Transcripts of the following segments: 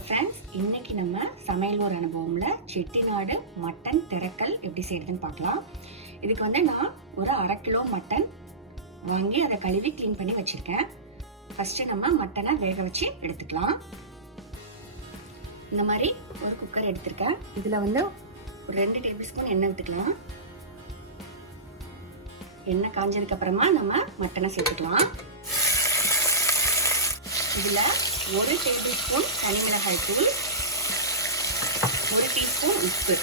Hi friends, இன்னைக்கு நம்ம சமையல் ஒரு அனுபவம்ல செட்டிநாடு மட்டன் திரக்கல் எப்படி செய்யறதுன்னு பார்க்கலாம். இதுக்கு நான் ஒரு 1/2 கிலோ மட்டன் வாங்கி அதை கழுவி க்ளீன் பண்ணி வச்சிருக்கேன். ஃபர்ஸ்ட் நம்ம மட்டனை வேக வச்சு எடுத்துக்கலாம். இந்த மாதிரி ஒரு குக்கர் எடுத்திருக்கேன். இதுல ஒரு 2 டேபிள் ஸ்பூன் எண்ணெய் விட்டுக்கலாம். எண்ணெய் காஞ்சதுக்கு அப்புறமா நம்ம மட்டனை சேர்த்துக்கலாம். இதுல 1 டேபிள் ஸ்பூன் தனி மிளகாய் தூள், 1 டீஸ்பூன் உப்பு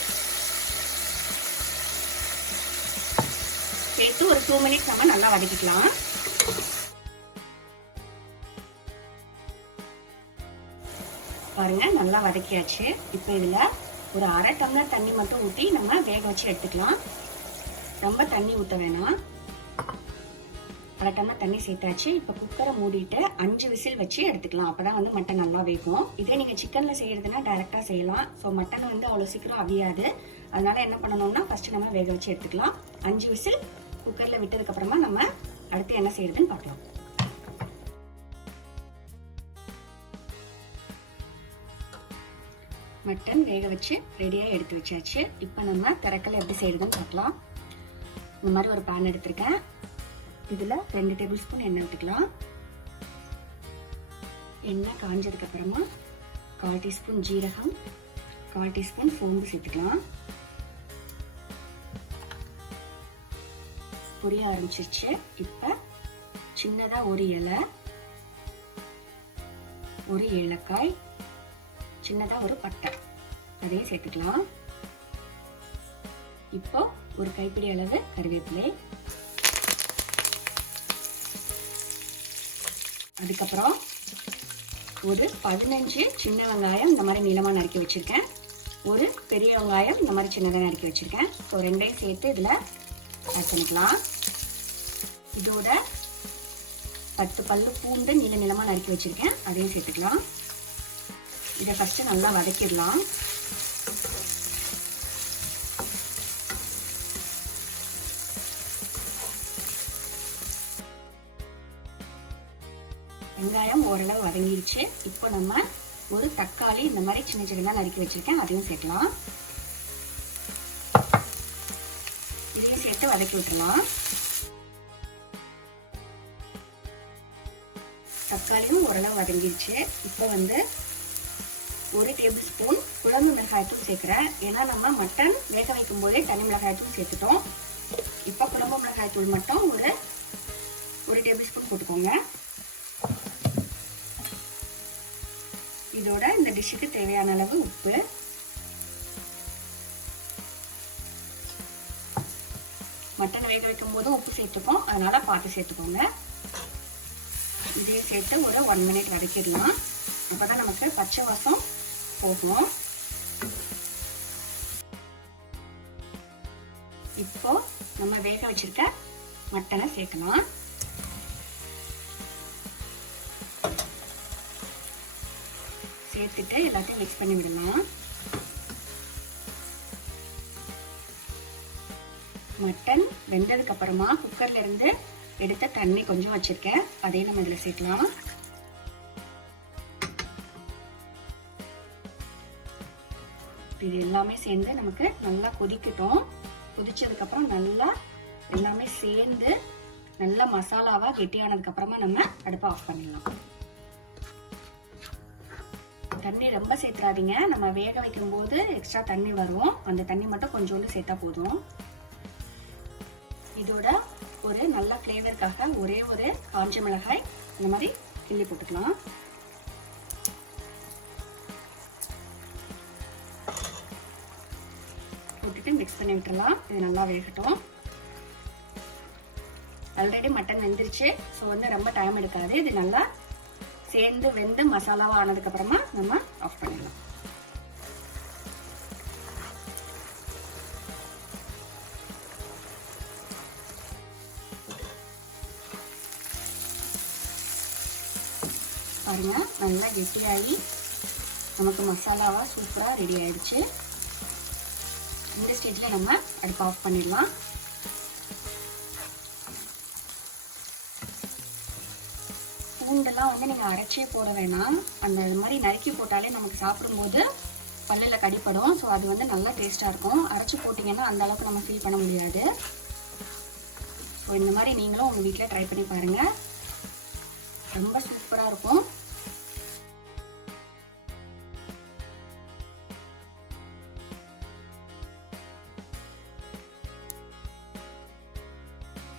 சேர்த்து ஒரு 2 மினிட்ஸ் நம்ம நல்லா வதக்கிக்கலாம். பாருங்க, நல்லா வதக்கியாச்சு. இப்போ இதுல ஒரு 1/2 டம்ளர் தண்ணி மட்டும் ஊற்றி நம்ம வேக வச்சு எடுத்துக்கலாம். ரொம்ப தண்ணி ஊற்ற வேணாம். 1/2 டம்ளர் தண்ணி சேர்த்தாச்சு. இப்போ குக்கரை மூடிட்டு 5 விசில் வச்சு எடுத்துக்கலாம். அப்பதான் மட்டன் நல்லா வேகும். இதே நீங்க சிக்கன்ல செய்யறதுன்னா டைரக்டா செய்யலாம். ஸோ மட்டன் அவ்வளோ சீக்கிரம் அவியாது. அதனால என்ன பண்ணணும்னா ஃபர்ஸ்ட் நம்ம வேக வச்சு எடுத்துக்கலாம். 5 விசில் குக்கர்ல விட்டதுக்கு அப்புறமா நம்ம அடுத்து என்ன செய்யறதுன்னு பார்க்கலாம். மட்டன் வேக வச்சு ரெடியாக எடுத்து வச்சாச்சு. இப்போ நம்ம திரக்கல் எப்படி செய்யறதுன்னு பார்க்கலாம். இந்த மாதிரி ஒரு பேன் எடுத்திருக்கேன். இதுல 2 டேபிள் ஸ்பூன் எண்ணெய் விட்டுக்கலாம். எண்ணெய் காஞ்சதுக்கு அப்புறமா 1/4 டீஸ்பூன் ஜீரகம், 1/4 டீஸ்பூன் சோம்பு சேர்த்துக்கலாம். பொரிய ஆரம்பிச்சிருச்சு. இப்ப சின்னதா ஒரு இலை, ஒரு ஏலக்காய், சின்னதா ஒரு பட்டை அதையும் சேர்த்துக்கலாம். இப்போ ஒரு கைப்பிடி அளவு கருவேப்பிலை, அதுக்கப்புறம் ஒரு 15 சின்ன வெங்காயம் இந்த மாதிரி நீளமா நறுக்கி வச்சிருக்கேன். ஒரு பெரிய வெங்காயம் இந்த மாதிரி சின்னதாக நறுக்கி வச்சிருக்கேன். ஸோ ரெண்டையும் சேர்த்து இதுல ஆட் பண்ணிக்கலாம். இதோட 10 பல்லு பூண்டு நீளமா நறுக்கி வச்சிருக்கேன், அதையும் சேர்த்துக்கலாம். இதை ஃபர்ஸ்ட் நல்லா வதக்கிடலாம். வெங்காயம் ஓரளவு வதங்கிடுச்சு. இப்போ நம்ம ஒரு தக்காளி இந்த மாதிரி சின்ன சின்னதா நறுக்கி வச்சிருக்கேன், அதையும் சேர்க்கலாம். இதையும் சேர்த்து வதக்கி விட்டுறலாம். தக்காளியும் ஓரளவு வதங்கிடுச்சு. இப்போ 1 டேபிள் ஸ்பூன் குழம்பு மிளகாய் தூள் சேர்க்கிறேன். ஏன்னா நம்ம மட்டன் வேக வைக்கும் போதே தனி மிளகாய் தூள் சேர்த்துட்டோம். இப்போ குழம்பு மிளகாய் தூள் மட்டும் ஒரு டேபிள் ஸ்பூன் போட்டுக்கோங்க. இதோட இந்த டிஷ்ஷுக்கு தேவையான அளவு உப்பு, மட்டன் வேக வைக்கும் போது உப்பு சேர்த்துப்போம், அதனால பார்த்து சேர்த்துக்கோங்க. இதையும் சேர்த்து ஒரு 1 மினிட் வதக்கிடலாம். அப்பதான் நமக்கு பச்சை வாசம் போகும். இப்போ நம்ம வேக வச்சிருக்க மட்டனை சேர்க்கலாம். சேர்த்துட்டு எல்லாத்தையும் மிக்ஸ் பண்ணி விடலாம். மட்டன் வெந்ததுக்கு அப்புறமா குக்கர்ல இருந்து எடுத்த தண்ணி கொஞ்சம் வச்சிருக்கேன், அதையும் நம்ம இதுல சேர்க்கலாம். இது எல்லாமே சேர்ந்து நமக்கு நல்லா கொதிக்கட்டும். கொதிச்சதுக்கு அப்புறம் நல்லா எல்லாமே சேர்ந்து நல்லா மசாலாவா கெட்டியானதுக்கு அப்புறமா நம்ம அடுப்பை ஆஃப் பண்ணிடலாம். தண்ணி ரொம்ப சேர்த்துறாதீங்க. நம்ம வேக வைக்கும் போது எக்ஸ்ட்ரா தண்ணி வரும், அந்த தண்ணி மட்டும் கொஞ்சோண்டு சேர்த்தா போதும். இதோட ஒரு நல்ல ஃப்ளேவருக்காக ஒரே ஒரு காஞ்ச மிளகாய் இந்த மாதிரி கிள்ளி போட்டுக்கலாம். போட்டுட்டு மிக்ஸ் பண்ணி விட்டுறலாம். இது நல்லா வேகட்டும். ஆல்ரெடி மட்டன் வெந்துருச்சு. ஸோ ரொம்ப டைம் எடுக்காது. இது நல்லா சேர்ந்து வெந்து மசாலாவா ஆனதுக்கு அப்புறமா நம்ம ஆஃப் பண்ணிடலாம். பாருங்க, நல்லா கெட்டியாகி நமக்கு மசாலாவா சூப்பரா ரெடி ஆயிடுச்சு. இந்த ஸ்டேஜ்ல நம்ம அடுப்பு ஆஃப் பண்ணிடலாம். பூண்டெல்லாம் வந்து நீங்கள் அரைச்சே போட வேணாம். அந்த இது மாதிரி நறுக்கி போட்டாலே நமக்கு சாப்பிடும்போது பல்லில் கடிப்படும். ஸோ அது வந்து நல்லா டேஸ்ட்டாக இருக்கும். அரைச்சி போட்டிங்கன்னா அந்த அளவுக்கு நம்ம ஃபீல் பண்ண முடியாது. ஸோ இந்த மாதிரி நீங்களும் உங்கள் வீட்டில் ட்ரை பண்ணி பாருங்கள். ரொம்ப சூப்பராக இருக்கும்.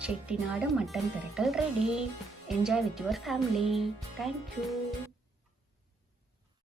Chettinad mutton therakal ready. Enjoy with your family. Thank you.